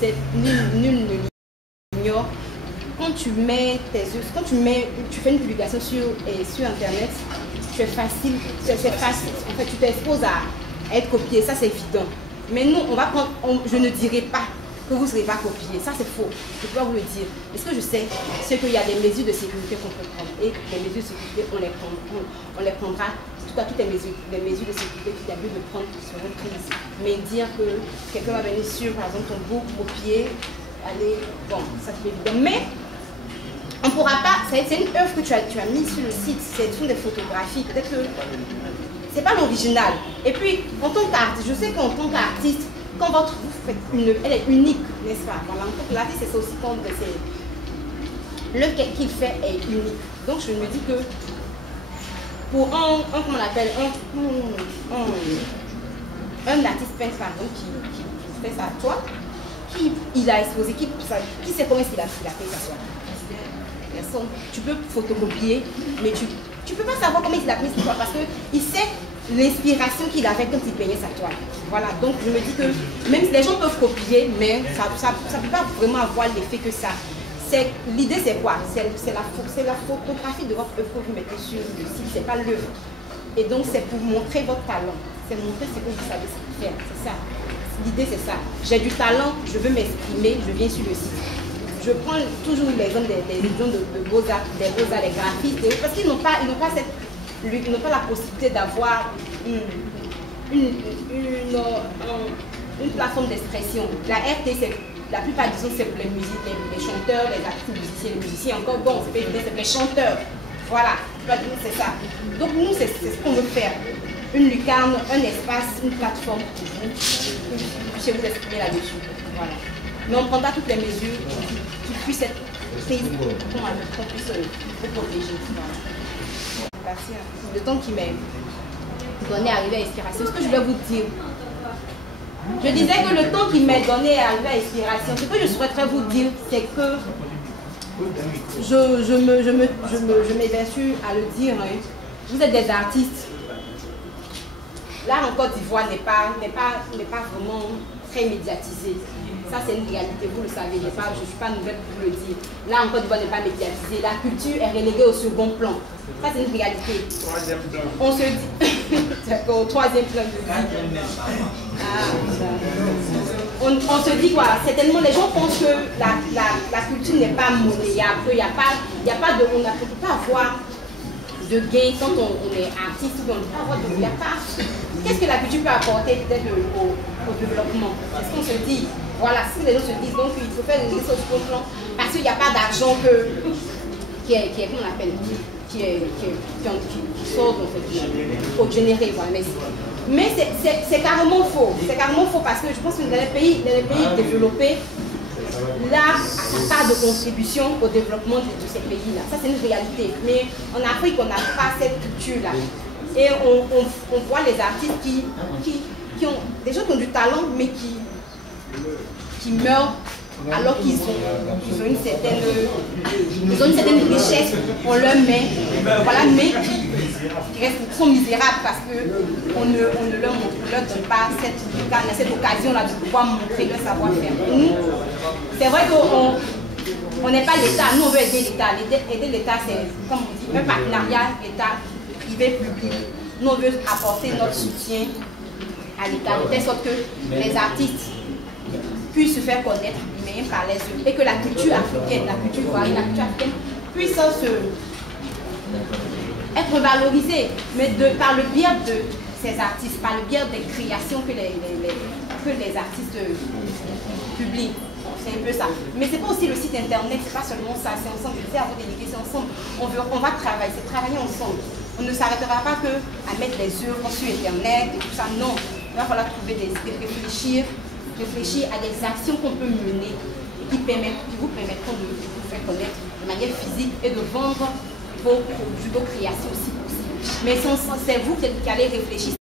sait, nul ne l'ignore. Quand tu mets tes œuvres, quand tu fais une publication sur Internet, c'est facile. En fait, tu t'exposes à être copié, ça c'est évident. Mais nous, on va prendre, je ne dirai pas que vous ne serez pas copié. Ça, c'est faux. Je peux pas vous le dire. Mais ce que je sais, c'est qu'il y a des mesures de sécurité qu'on peut prendre. Et les mesures de sécurité, on les prendra. En tout cas, toutes les mesures de sécurité qu'il y a lieu de prendre seront prises. Mais dire que quelqu'un va venir sur, par exemple, ton book, copier, aller, bon, ça c'est évident. Mais on ne pourra pas, c'est une œuvre que tu as mise sur le site, ce sont des photographies. Peut-être que c'est pas l'original. Et puis, en tant qu'artiste, je sais qu'en tant qu'artiste, quand vous faites une œuvre, elle est unique, n'est-ce pas? Voilà, en tant que l'artiste, c'est ça aussi quand l'œuvre qu'il fait est unique. Donc, je me dis que pour comment on l'appelle, un artiste peintre, par exemple, qui fait sa toile, il a exposé, qui sait comment est-ce qu'il a fait sa toile? Tu peux photocopier, mais tu ne peux pas savoir comment il a pris sa toile parce qu'il sait l'inspiration qu'il avait quand il peignait sa toile. Voilà, donc je me dis que même si les gens peuvent copier, mais ça ne peut pas vraiment avoir l'effet que ça. L'idée c'est quoi? C'est la photographie de votre œuvre que vous mettez sur le site, c'est pas l'œuvre. Et donc c'est pour montrer votre talent, c'est montrer ce que vous savez faire, c'est ça. L'idée c'est ça. J'ai du talent, je veux m'exprimer, je viens sur le site. Je prends toujours l'exemple des étudiants de beaux-arts, des graphistes, parce qu'ils n'ont pas la possibilité d'avoir une plateforme d'expression. La RT, la plupart du temps, c'est pour les chanteurs, les artistes, les musiciens encore. Bon, c'est pour les chanteurs. Voilà, c'est ça. Donc nous, c'est ce qu'on veut faire. Une lucarne, un espace, une plateforme pour vous puissiez vous exprimer là-dessus. Voilà. Mais on prendra toutes les mesures qui puissent être prises pour qu'on puisse vous protéger. Voilà. Le temps qui m'est donné à arriver à l'inspiration, ce que je vais vous dire. Je disais que le temps qui m'est donné à arriver à l'inspiration, ce que je souhaiterais vous dire, c'est que je m'évertue à le dire. Hein. Vous êtes des artistes. L'art en Côte d'Ivoire n'est pas vraiment très médiatisé. Ça, c'est une réalité, vous le savez, je ne suis pas nouvelle pour vous le dire. Là, en Côte d'Ivoire n'est pas médiatisé. La culture est reléguée au second plan. Ça, c'est une réalité. Troisième plan. On se dit... D'accord, au troisième plan. On se dit quoi? Certainement, les gens pensent que la culture n'est pas monnayable, qu'il n'y a pas de... On ne peut pas avoir de gain quand on est artiste, ou on ne peut pas avoir de... Il n'y a pas... Qu'est-ce que la culture peut apporter peut-être au développement? C'est ce qu'on se dit. Voilà, si les gens se disent donc il faut faire des choses au plan parce qu'il n'y a pas d'argent qui sort pour générer. Voilà, mais c'est carrément faux. C'est carrément faux parce que je pense que dans les pays développés, l'art a sa part de contribution au développement de ces pays-là. Ça, c'est une réalité. Mais en Afrique, on n'a pas cette culture-là. Et on voit les artistes qui ont des gens qui ont du talent, mais qui meurent alors qu'ils ont une certaine richesse, on leur met, voilà, mais qui sont misérables parce qu'on ne leur donne pas cette occasion-là de pouvoir montrer leur savoir-faire. Nous, c'est vrai qu'on n'est pas l'État, nous on veut aider l'État. Aider l'État, c'est, comme on dit, un partenariat État privé public. Nous on veut apporter notre soutien à l'État, de telle sorte que les artistes puissent se faire connaître par les œuvres et que la culture africaine, la culture ivoirienne, la culture africaine puisse être valorisée, mais par le biais de ces artistes, par le biais des créations que les artistes publient. C'est un peu ça. Mais c'est pas aussi le site internet, c'est pas seulement ça, c'est ensemble. Je sais, à vous déléguer, c'est ensemble. On va travailler, c'est travailler ensemble. On ne s'arrêtera pas que à mettre les œuvres sur internet et tout ça. Non, il va falloir trouver réfléchir à des actions qu'on peut mener et qui vous permettront de vous faire connaître de manière physique et de vendre vos produits, vos créations si possible. Mais c'est vous qui allez réfléchir.